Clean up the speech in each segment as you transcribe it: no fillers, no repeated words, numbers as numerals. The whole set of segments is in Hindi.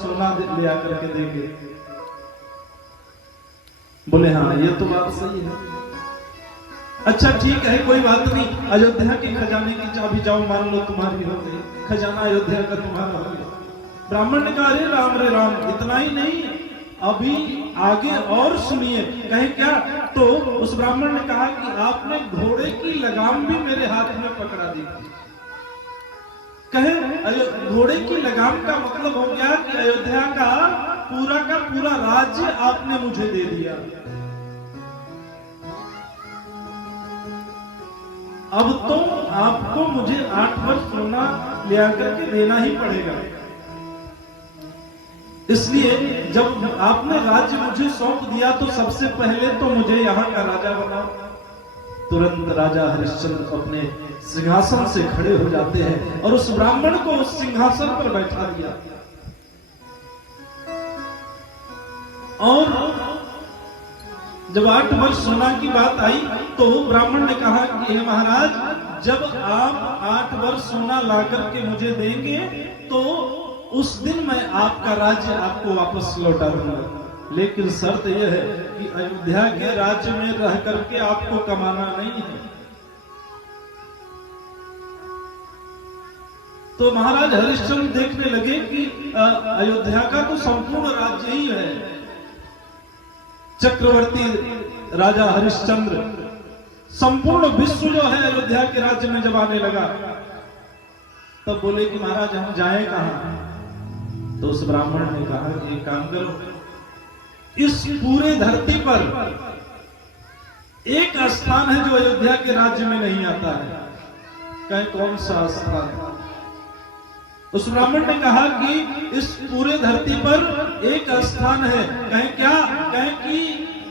सोना ले आकर के देंगे। बोले हाँ ये तो बात सही है। अच्छा ठीक है कोई बात नहीं, अयोध्या के खजाने की चाबी जाओ मान लो तुम्हारी हो गई, खजाना अयोध्या का तुम्हारा हो गया। ब्राह्मण ने कहा अरे राम इतना ही नहीं, अभी आगे और सुनिए। कहे क्या? तो उस ब्राह्मण ने कहा कि आपने घोड़े की लगाम भी मेरे हाथ में पकड़ा दी। कहे घोड़े की लगाम का मतलब हो गया कि अयोध्या का पूरा राज्य आपने मुझे दे दिया। अब तो आपको मुझे 8 वर्ष सोना ले आकर के देना ही पड़ेगा। इसलिए जब आपने राज्य मुझे सौंप दिया तो सबसे पहले तो मुझे यहाँ का राजा बनाओ। तुरंत राजा हरिश्चंद्र अपने सिंहासन से खड़े हो जाते हैं और उस ब्राह्मण को उस सिंहासन पर बैठा दिया। और जब 8 वर्ष सोना की बात आई तो ब्राह्मण ने कहा कि हे महाराज, जब आप 8 वर्ष सोना ला करके मुझे देंगे तो उस दिन मैं आपका राज्य आपको वापस लौटा दूंगा। लेकिन शर्त यह है कि अयोध्या के राज्य में रह करके आपको कमाना नहीं है। तो महाराज हरिश्चंद्र देखने लगे कि अयोध्या का तो संपूर्ण राज्य ही है। चक्रवर्ती राजा हरिश्चंद्र संपूर्ण विश्व जो है अयोध्या के राज्य में जब आने लगा, तब बोले कि महाराज हम जाएं कहां? तो उस ब्राह्मण ने कहा कि एक काम करो, इस पूरे धरती पर एक स्थान है जो अयोध्या के राज्य में नहीं आता है। कहे कौन सा स्थान? उस ब्राह्मण ने कहा कि इस पूरे धरती पर एक स्थान है। कहे क्या? कहे कि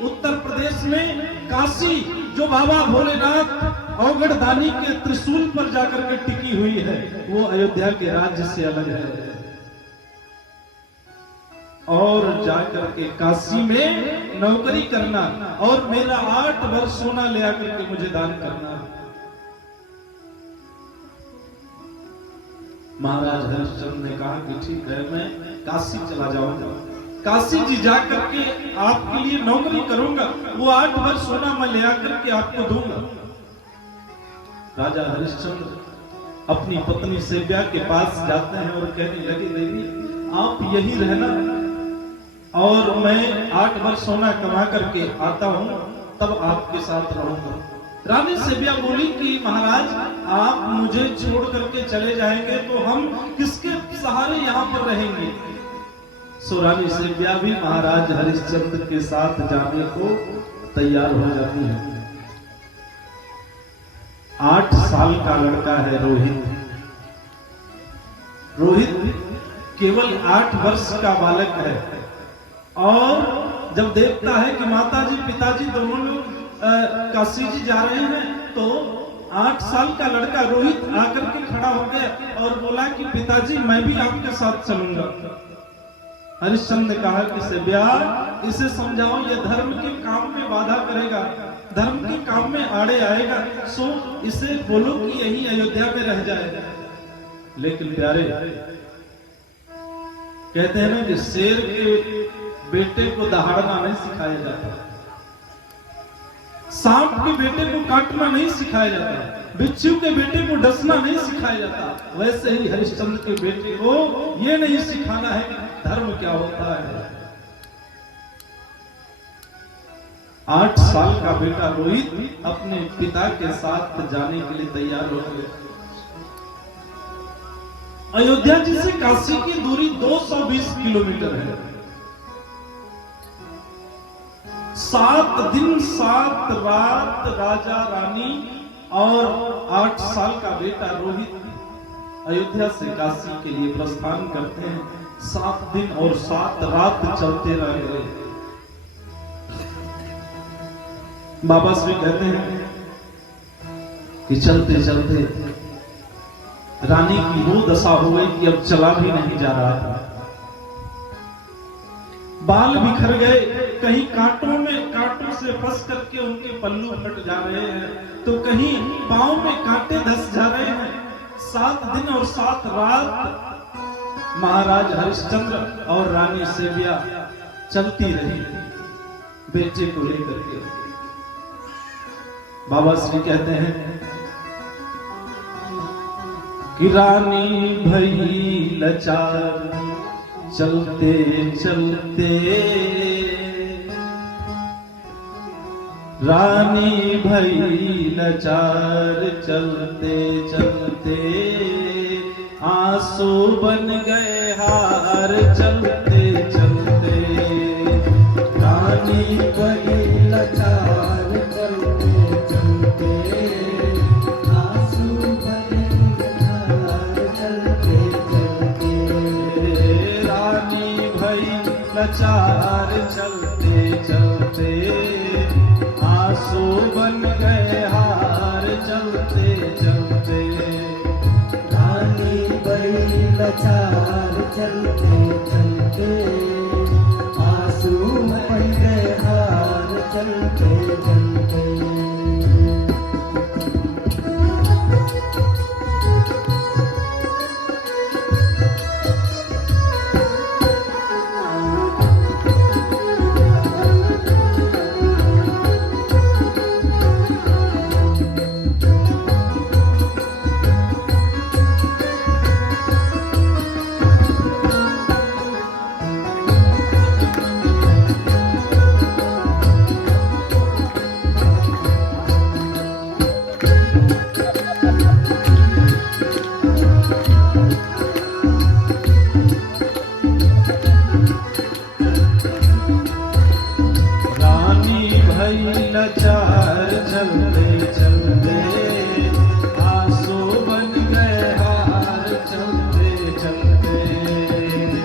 उत्तर प्रदेश में काशी, जो बाबा भोलेनाथ औगढ़दानी के त्रिशूल पर जाकर के टिकी हुई है, वो अयोध्या के राज्य से अलग है। और जाकर के काशी में नौकरी करना और मेरा 8 वर्ष सोना ले आकर के मुझे दान करना। महाराज हरिश्चंद्र ने कहा कि ठीक है, मैं काशी चला जाऊंगा, काशी जी जाकर के आपके लिए नौकरी करूंगा, वो 8 वर्ष सोना मैं ले आकर के आपको दूंगा। राजा हरिश्चंद्र अपनी पत्नी सेव्या के पास जाते हैं और कहने लगे, देवी आप यही रहना और मैं 8 वर्ष सोना कमा करके आता हूं, तब आपके साथ रहूंगा। रानी सेव्या बोली कि महाराज आप मुझे छोड़ करके चले जाएंगे तो हम किसके सहारे यहाँ पर रहेंगे? सो रानी सेव्या भी महाराज हरिश्चंद्र के साथ जाने को तैयार हो जाती है। 8 साल का लड़का है रोहित। रोहित केवल 8 वर्ष का बालक है और जब देखता है कि माताजी पिताजी दोनों लोग काशी जी जा रहे हैं तो 8 साल का लड़का रोहित आकर के खड़ा हो गया और बोला कि पिताजी मैं भी आपके साथ चलूंगा। हरिश्चंद्र ने कहा कि सेव्या इसे समझाओ, ये धर्म के काम में बाधा करेगा, धर्म के काम में आड़े आएगा, सो इसे बोलो कि यही अयोध्या में रह जाए। लेकिन प्यारे कहते हैं ना कि शेर के बेटे को दहाड़ना नहीं सिखाया जाता, सांप के बेटे को काटना नहीं सिखाया जाता, बिच्छू के बेटे को डसना नहीं सिखाया जाता। वैसे ही हरिश्चंद्र के बेटे को यह नहीं सिखाना है कि धर्म क्या होता है। 8 साल का बेटा रोहित अपने पिता के साथ जाने के लिए तैयार हो गया। अयोध्या जी से काशी की दूरी 220 किलोमीटर है। 7 दिन 7 रात राजा रानी और 8 साल का बेटा रोहित अयोध्या से काशी के लिए प्रस्थान करते हैं। 7 दिन और 7 रात चलते रहे। बाबा श्री कहते हैं कि चलते चलते रानी की वो दशा हो गई कि अब चला भी नहीं जा रहा था। बाल बिखर गए, कहीं कांटों से फंस करके उनके पल्लू फट जा रहे हैं, तो कहीं पांव में कांटे धस जा रहे हैं। 7 दिन और 7 रात महाराज हरिश्चंद्र और रानी सेविया चलती रही बेटे को लेकर के। बाबा श्री कहते हैं कि रानी भई लाचार चलते चलते, रानी भई लाचार चलते चलते, आंसू बन गए हार चलते चलते। रानी भई लाचार चलते चलते, आंसू बन गए हार चलते चलते। रानी भई लाचार चलते चलते, आंसू बन गए हार चलते चलते। रानी भई लाचार चलते चलते, आंसू बन गए हार चलते चलते। लाचार चलते चलते, आंसू बन गए हार चलते चलते।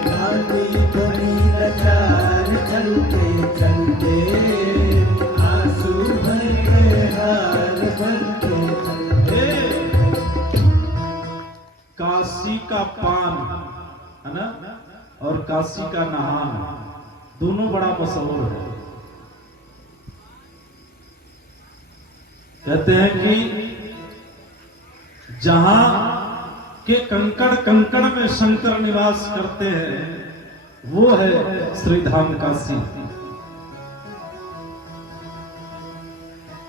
रानी भई लाचार चलते चलते, आंसू बन गए हार चलते चलते। काशी का पान है ना और काशी का नहान दोनों बड़ा मशहूर है। कहते हैं कि जहां के कंकड़ कंकड़ में शंकर निवास करते हैं वो है श्रीधाम काशी।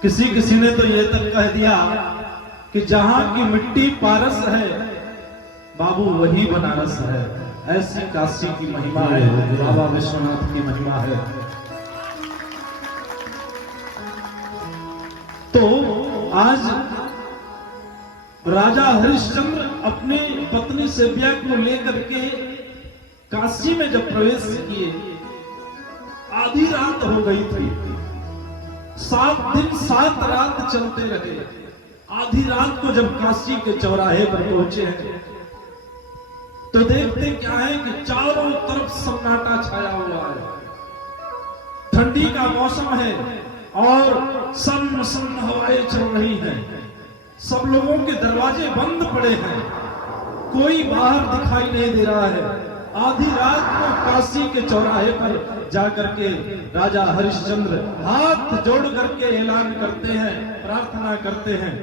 किसी किसी ने तो ये तक कह दिया कि जहां की मिट्टी पारस है बाबू वही बनारस है। ऐसी काशी की महिमा है, बाबा विश्वनाथ की महिमा है। तो आज राजा हरिश्चंद्र अपनी पत्नी सेव्या को लेकर के काशी में जब प्रवेश किए, आधी रात हो गई थी। 7 दिन 7 रात चलते रहे। आधी रात को जब काशी के चौराहे पर पहुंचे हैं तो देखते क्या है कि चारों तरफ सन्नाटा छाया हुआ है। ठंडी का मौसम है और सन्न सन्न हवाएं चल रही हैं। सब लोगों के दरवाजे बंद पड़े हैं, कोई बाहर दिखाई नहीं दे रहा है। आधी रात को काशी के चौराहे पर जाकर के राजा हरिश्चंद्र हाथ जोड़ करके ऐलान करते हैं, प्रार्थना करते हैं